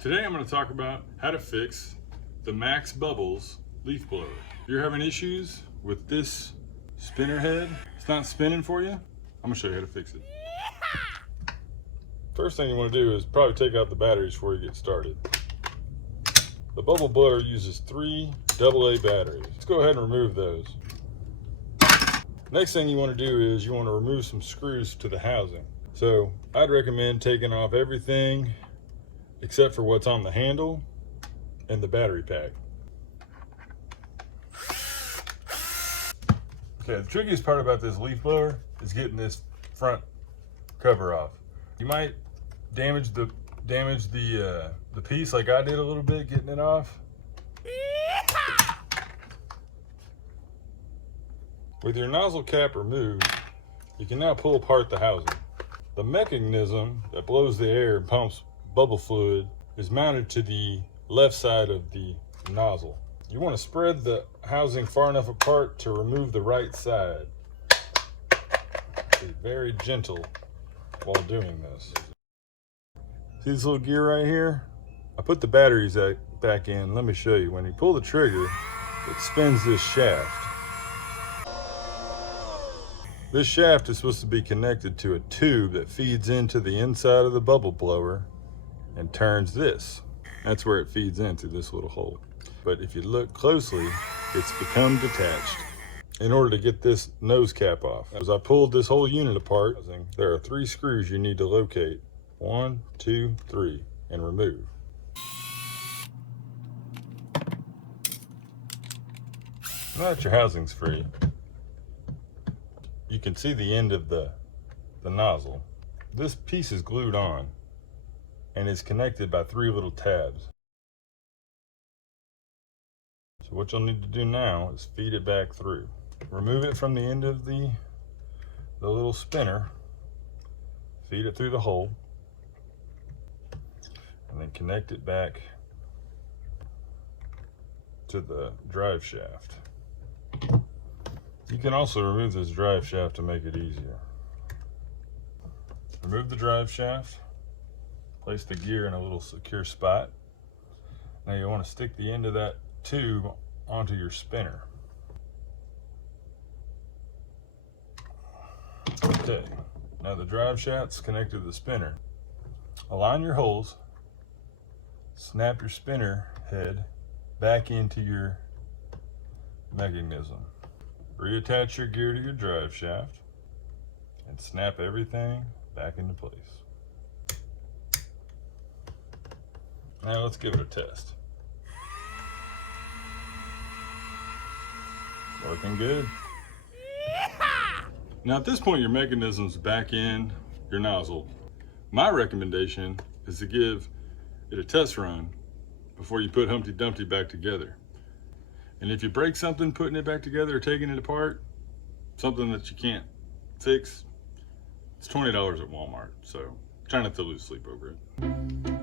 Today I'm going to talk about how to fix the Max Bubbles leaf blower. If you're having issues with this spinner head, it's not spinning for you, I'm going to show you how to fix it. First thing you want to do is probably take out the batteries before you get started. The bubble blower uses 3 AA batteries. Let's go ahead and remove those. Next thing you want to do is you want to remove some screws to the housing. So I'd recommend taking off everything except for what's on the handle and the battery pack. Okay, the trickiest part about this leaf blower is getting this front cover off. You might damage the piece like I did a little bit getting it off. With your nozzle cap removed, you can now pull apart the housing. The mechanism that blows the air and pumps bubble fluid is mounted to the left side of the nozzle. You want to spread the housing far enough apart to remove the right side. Be very gentle while doing this. See this little gear right here? I put the batteries back in. Let me show you. When you pull the trigger, it spins this shaft. This shaft is supposed to be connected to a tube that feeds into the inside of the bubble blower and turns this. That's where it feeds in through this little hole. But if you look closely, it's become detached. In order to get this nose cap off, as I pulled this whole unit apart, there are 3 screws you need to locate. 1, 2, 3, and remove. Now that your housing's free, you can see the end of the nozzle. This piece is glued on and is connected by 3 little tabs. So what you'll need to do now is feed it back through. Remove it from the end of the little spinner, feed it through the hole, and then connect it back to the drive shaft. You can also remove this drive shaft to make it easier. Remove the drive shaft, place the gear in a little secure spot. Now you want to stick the end of that tube onto your spinner. Okay, now the drive shaft's connected to the spinner. Align your holes, snap your spinner head back into your mechanism. Reattach your gear to your drive shaft and snap everything back into place. Now let's give it a test. Working good. Now at this point your mechanism's back in your nozzle. My recommendation is to give it a test run before you put Humpty Dumpty back together. And if you break something putting it back together or taking it apart, something that you can't fix, it's $20 at Walmart. So try not to lose sleep over it.